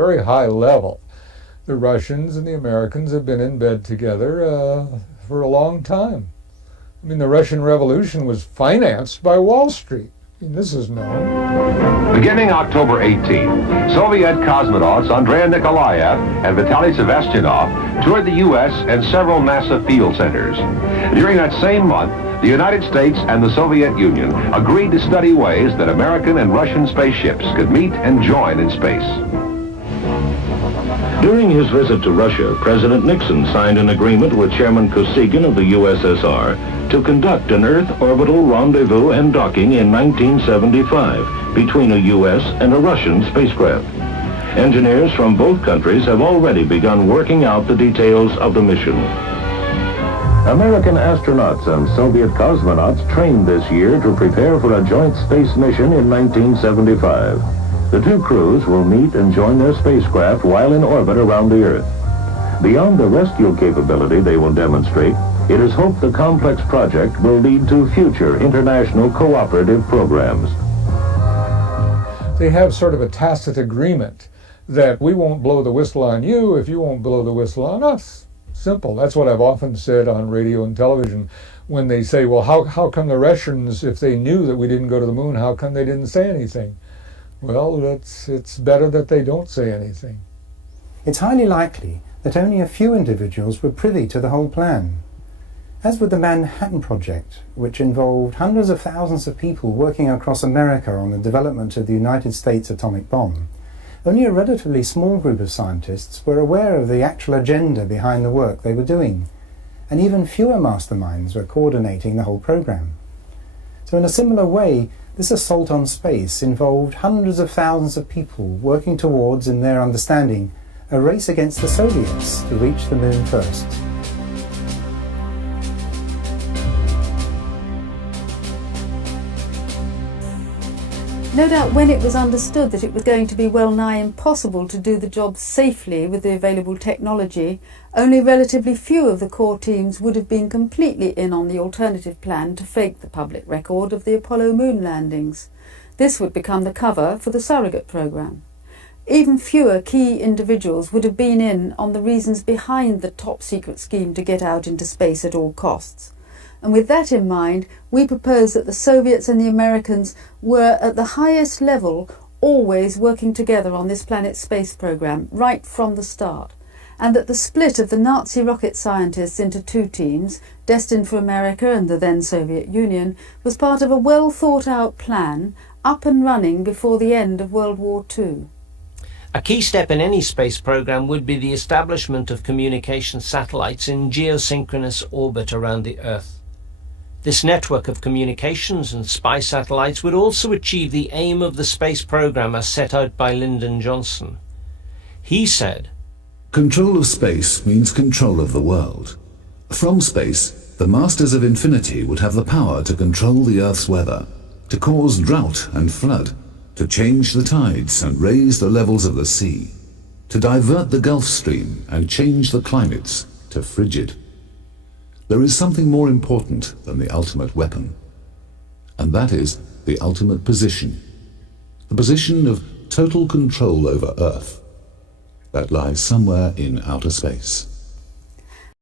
very high level. The Russians and the Americans have been in bed together for a long time. I mean, the Russian Revolution was financed by Wall Street. I mean, this is known. Beginning October 18, Soviet cosmonauts Andrei Nikolaev and Vitaly Sevastyanov toured the U.S. and several NASA field centers. During that same month, the United States and the Soviet Union agreed to study ways that American and Russian spaceships could meet and join in space. During his visit to Russia, President Nixon signed an agreement with Chairman Kosygin of the USSR to conduct an Earth orbital rendezvous and docking in 1975 between a U.S. and a Russian spacecraft. Engineers from both countries have already begun working out the details of the mission. American astronauts and Soviet cosmonauts trained this year to prepare for a joint space mission in 1975. The two crews will meet and join their spacecraft while in orbit around the Earth. Beyond the rescue capability they will demonstrate, it is hoped the complex project will lead to future international cooperative programs. They have sort of a tacit agreement that we won't blow the whistle on you if you won't blow the whistle on us. Simple. That's what I've often said on radio and television when they say, well, how come the Russians, if they knew that we didn't go to the moon, how come they didn't say anything? Well, it's better that they don't say anything. It's highly likely that only a few individuals were privy to the whole plan. As with the Manhattan Project, which involved hundreds of thousands of people working across America on the development of the United States atomic bomb, only a relatively small group of scientists were aware of the actual agenda behind the work they were doing, and even fewer masterminds were coordinating the whole program. So in a similar way, this assault on space involved hundreds of thousands of people working towards, in their understanding, a race against the Soviets to reach the moon first. No doubt when it was understood that it was going to be well nigh impossible to do the job safely with the available technology, only relatively few of the core teams would have been completely in on the alternative plan to fake the public record of the Apollo moon landings. This would become the cover for the surrogate program. Even fewer key individuals would have been in on the reasons behind the top-secret scheme to get out into space at all costs. And with that in mind, we propose that the Soviets and the Americans were at the highest level always working together on this planet's space program right from the start, and that the split of the Nazi rocket scientists into two teams, destined for America and the then Soviet Union, was part of a well-thought-out plan up and running before the end of World War II. A key step in any space program would be the establishment of communication satellites in geosynchronous orbit around the Earth. This network of communications and spy satellites would also achieve the aim of the space program as set out by Lyndon Johnson. He said, "Control of space means control of the world. From space, the Masters of Infinity would have the power to control the Earth's weather, to cause drought and flood, to change the tides and raise the levels of the sea, to divert the Gulf Stream and change the climates to frigid. There is something more important than the ultimate weapon, and that is the ultimate position, the position of total control over Earth that lies somewhere in outer space."